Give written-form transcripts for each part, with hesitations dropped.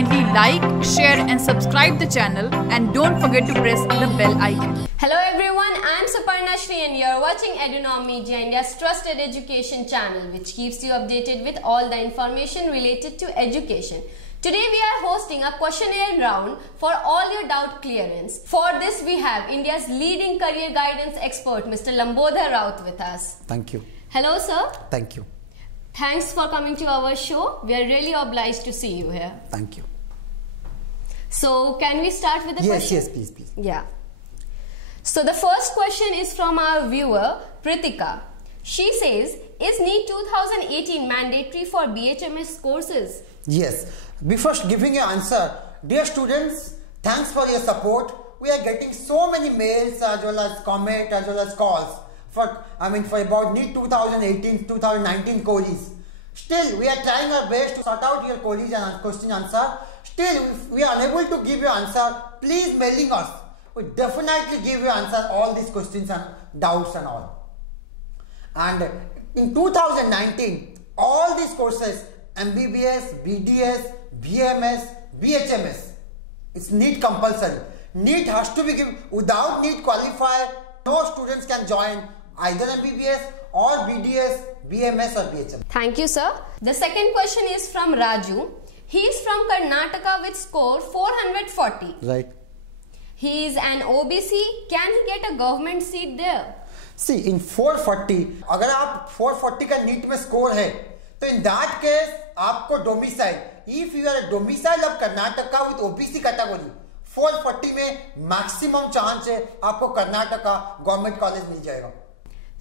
kindly like, share and subscribe the channel and don't forget to press the bell icon. Hello everyone, I am Suparna Shri and you are watching Edunom Media, India's trusted education channel which keeps you updated with all the information related to education. Today we are hosting a questionnaire round for all your doubt clearance. For this we have India's leading career guidance expert Mr. Lambodhar Raut with us. Thank you. Hello sir. Thank you. Thanks for coming to our show. We are really obliged to see you here. Thank you. So can we start with the question? Yes, please. Yeah. So the first question is from our viewer Pritika. She says, is NEET 2018 mandatory for BHMS courses? Yes. Before giving an answer, dear students, thanks for your support. We are getting so many mails as well as comments as well as calls for about NEET 2018-2019 queries. Still, we are trying our best to sort out your queries and question answer. Still, if we are unable to give you answer, please mailing us. We definitely give you answer all these questions and doubts and all. And in 2019, all these courses, MBBS, BDS, BMS, BHMS, it's NEET compulsory. NEET has to be given. Without NEET qualifier, no students can join either MBBS or BDS, BMS or BHMS. Thank you, sir. The second question is from Raju. He is from Karnataka with score 440. Right. He is an OBC. Can he get a government seat there? See, in 440, अगर आप 440 का NEET में score है, तो in that case आपको domicile. If you are a domicile of Karnataka with OBC category, 440 में maximum chance है आपको कर्नाटका गवर्नमेंट कॉलेज मिल जाएगा.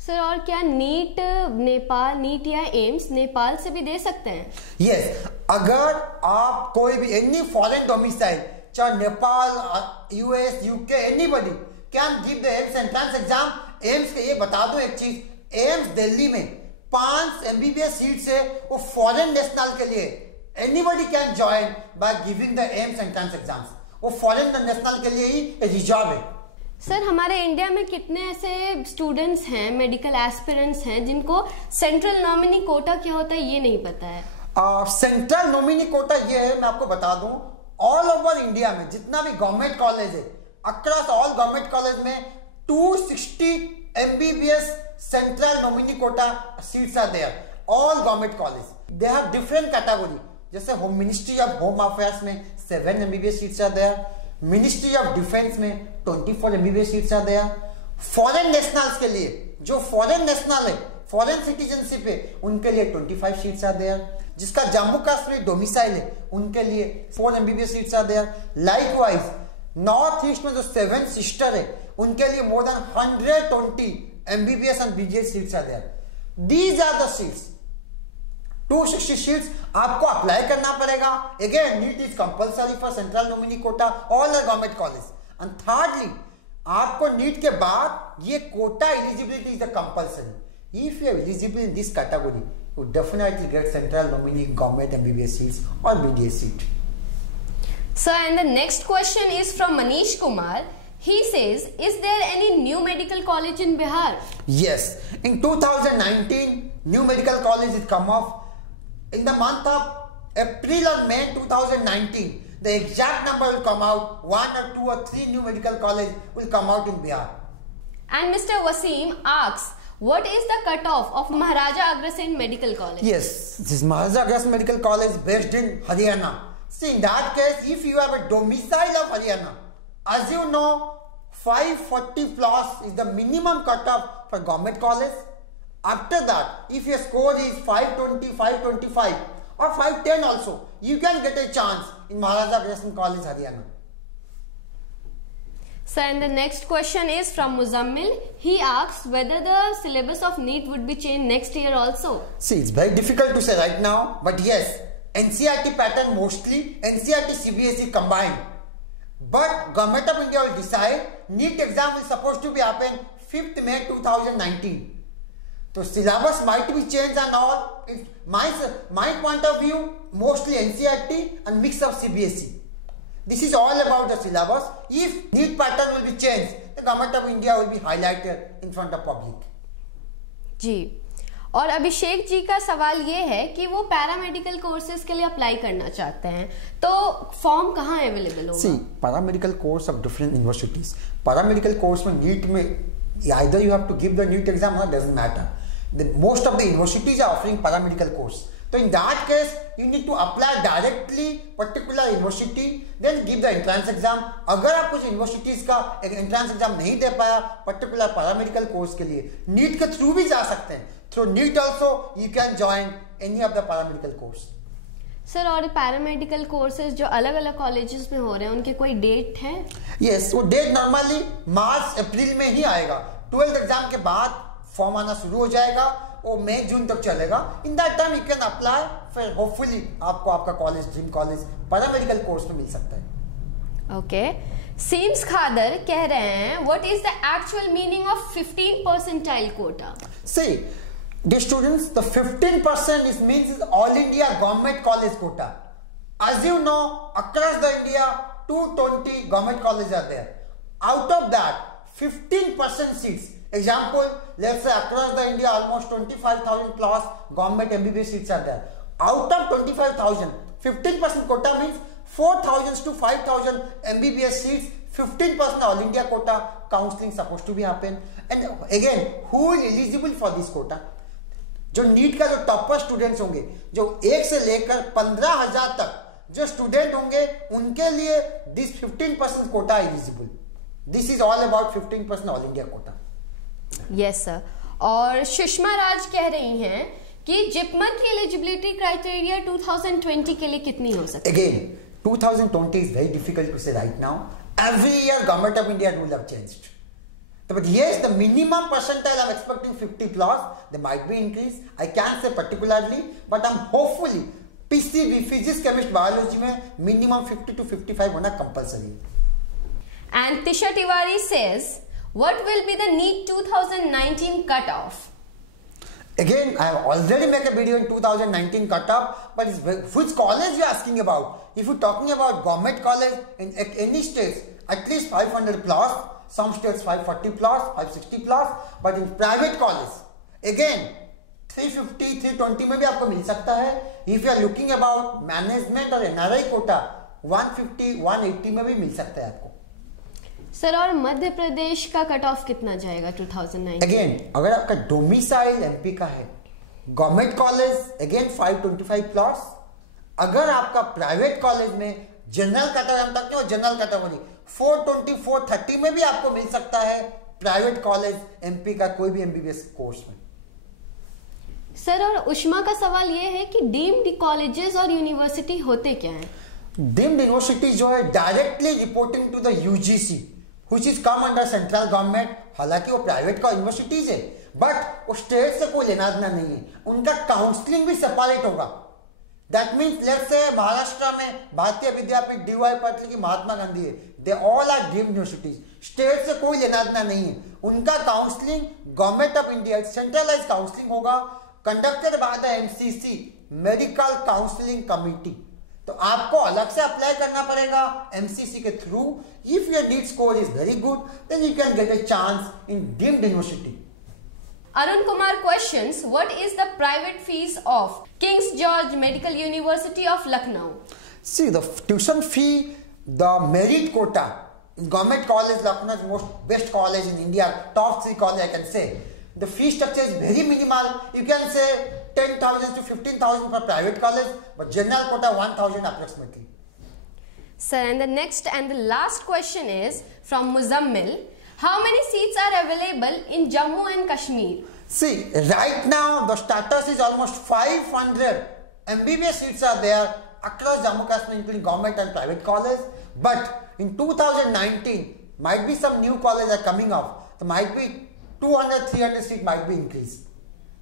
सर और क्या नीट नेपाल, नीट या एम्स नेपाल से भी दे सकते हैं? Yes, अगर आप कोई भी any foreign domicile, चाहे Nepal, US, UK, anybody can give the AIIMS entrance exam. AIIMS के ये बता दो एक चीज, एम्स दिल्ली में 5 MBBS सीट्स है वो फॉरेन नेशनल के लिए. Anybody can join by giving the AIIMS entrance exams. वो फॉरेन नेशनल के लिए ही रिजर्व है. सर हमारे इंडिया में कितने ऐसे स्टूडेंट्स हैं, मेडिकल एस्पिरेंट्स हैं जिनको सेंट्रल नॉमिनी कोटा क्या होता है ये नहीं पता है? सेंट्रल नॉमिनी कोटा ये है, मैं आपको बता दूं, ऑल ओवर इंडिया में जितना भी गवर्नमेंट कॉलेज है, अक्रॉस ऑल गवर्नमेंट कॉलेज में 260 MBBS central nominee quota seats are there. All government colleges. They have different category. जैसे home ministry of home affairs में 7 MBBS seats are there. Ministry of defence में 24 MBBS seats are there. Foreign nationals के लिए, जो foreign national है, foreign citizenship है, उनके लिए 25 सीट्स आर देयर. जिसका जम्मू कश्मीर डोमिसाइल है, उनके लिए 4 MBBS seats are there. Likewise north east में जो 7 सिस्टर है, उनके लिए more than 120 MBBS and BDS seats are there. These are the seats. 260 seats आपको अप्लाई करना पड़ेगा. Again, NEET is compulsory for central nominee quota all the government colleges. And thirdly, आपको NEET के बाद ये quota eligibility is the compulsory. If you are eligible in this category, you definitely get central nominee government MBBS seats or BDS seat. Sir, and the next question is from Manish Kumar. He says, is there any new medical college in Bihar? Yes. In 2019, new medical college will come off. In the month of April or May 2019, the exact number will come out. 1 or 2 or 3 new medical college will come out in Bihar. And Mr. Wasim asks, what is the cutoff of Maharaja Agrasen Medical College? Yes, this is Maharaja Agrasen Medical College based in Haryana. See, in that case, if you have a domicile of Haryana, as you know, 540 plus is the minimum cutoff for government college. After that, if your score is 520, 525 or 510 also, you can get a chance in Maharaja Agrasen College, Haryana. Sir, and the next question is from Muzammil. He asks whether the syllabus of NEET would be changed next year also. See, it's very difficult to say right now, but yes, NCERT pattern mostly, NCERT CBSE combined. But Government of India will decide. NEET exam is supposed to be happen 5th May 2019. So syllabus might be changed and all. My point of view, mostly NCERT and mix of CBSE. This is all about the syllabus. If NEET pattern will be changed, the Government of India will be highlighted in front of public. जी. और अभिषेक जी का सवाल ये है कि वो paramedical courses के लिए apply करना चाहते हैं, तो फॉर्म कहाँ अवेलेबल होगा? See paramedical course of different universities, paramedical course में नीट में either you have to give the NEET exam or doesn't matter. Most of the universities are offering paramedical course. So in that case, you need to apply directly particular university, then give the entrance exam. अगर आप कुछ universities का entrance exam नहीं दे पाया particular paramedical course के लिए, NEET के through भी जा सकते हैं. Through NEET also you can join any of the paramedical course. Sir, और पैरामेडिकल कोर्सेज जो अलग अलग कॉलेजेस में हो रहे हैं उनके कोई डेट है? यस, वो डेट नॉर्मली मार्च अप्रैल में ही आएगा. 12th एग्जाम के बाद फॉर्म आना शुरू हो जाएगा, वो मई जून तक चलेगा. In that time you can apply, फिर होपफुली आपको आपका college, dream college paramedical course में मिल सकता है. ओके, सीम्स खादर कह रहे हैं what is the actual meaning of 15 percentile quota? See the students, the 15% is means is all India government college quota. As you know, across the India 220 government colleges are there. Out of that 15% seats, example, let's say across the India almost 25,000 plus government MBBS seats are there. Out of 25,000, 15% quota means 4,000 to 5,000 MBBS seats. 15% all India quota counseling supposed to be happen. And again, who is eligible for this quota? जो NEET का जो topper students होंगे, जो 1 से लेकर 15,000 तक जो student होंगे, उनके लिए this 15% quota eligible. This is all about 15% all India quota. Yes sir. और सुषमा राज कह रही हैं कि जिपमर की एलिजिबिलिटी क्राइटेरिया 2020 के लिए कितनी हो सकती है? Again 2020 is very difficult to say right now. Every year government of India rule have changed. But yes, the minimum percentile I'm expecting 50 plus. There might be increase. I can't say particularly, but I'm hopefully PCB, physics, chemistry, biology में minimum 50 to 55 होना compulsory. And Tisha Tiwari says, what will be the NEET 2019 cutoff? Again, I have already made a video in 2019 cutoff, but it's which college you're asking about? If you're talking about government college in any states, at least 500 plus. Some states 540 plus, 560 plus, but in private college, again 350, 320 में भी आपको मिल सकता है. If you are looking about management और NRI Kota 150, 180 में भी मिल सकता है आपको. सर, और मध्य प्रदेश का कट ऑफ कितना जाएगा 2019? अगेन, अगर आपका डोमिसाइल एमपी का है, गवर्नमेंट कॉलेज अगेन 525 प्लस. अगर आपका प्राइवेट कॉलेज में जनरल कैटेगरी तक नहीं, जनरल कैटेगरी 420, 430 में भी आपको मिल सकता है प्राइवेट कॉलेज एमपी का कोई भी एमबीबीएस कोर्स में. सर, और उष्मा का सवाल ये है कि डीम्ड कॉलेजेस और यूनिवर्सिटी होते क्या हैं? डीम्ड यूनिवर्सिटी जो है directly reporting to the UGC which is come under central government. हालांकि वो प्राइवेट का यूनिवर्सिटीज है, बट वो स्टेट से कोई लेना देना नहीं है. उनका काउंसलिंग भी सेपरेट होगा. That means let's say Maharashtra में भारतीय विद्यापीठ, डीवाई पाटिल की, महात्मा गांधी है, they all are deemed universities. State से कोई लेना देना नहीं है. उनका counselling government of India centralise counselling होगा, conducted by the MCC, medical counselling committee. तो आपको अलग से अप्लाई करना पड़ेगा एमसीसी के through. If your NEET score is very good, then you can get a chance in deemed university. Arun Kumar questions, what is the private fees of King's George Medical University of Lucknow? See, the tuition fee, the merit quota in government college, Lucknow is most best college in India, top 3 college I can say. The fee structure is very minimal. You can say 10,000 to 15,000 for private college, but general quota 1,000 approximately. Sir, and the next and the last question is from Muzammil. How many seats are available in Jammu and Kashmir? See, right now the status is almost 500 MBBS seats are there across Jammu Kashmir, including government and private colleges. But in 2019, might be some new colleges are coming up. There might be 200, 300 seats might be increased.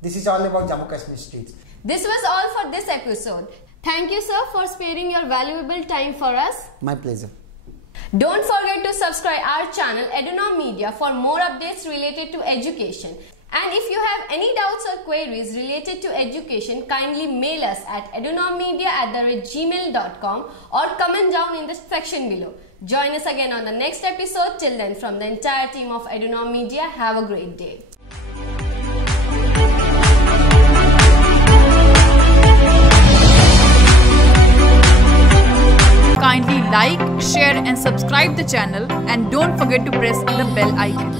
This is all about Jammu Kashmir states. This was all for this episode. Thank you, sir, for sparing your valuable time for us. My pleasure. Don't forget to subscribe our channel Edunom Media for more updates related to education. And if you have any doubts or queries related to education, kindly mail us at edunomedia@gmail.com or comment down in the section below. Join us again on the next episode. Till then, from the entire team of Edunom Media, have a great day. like, share and subscribe the channel and don't forget to press the bell icon.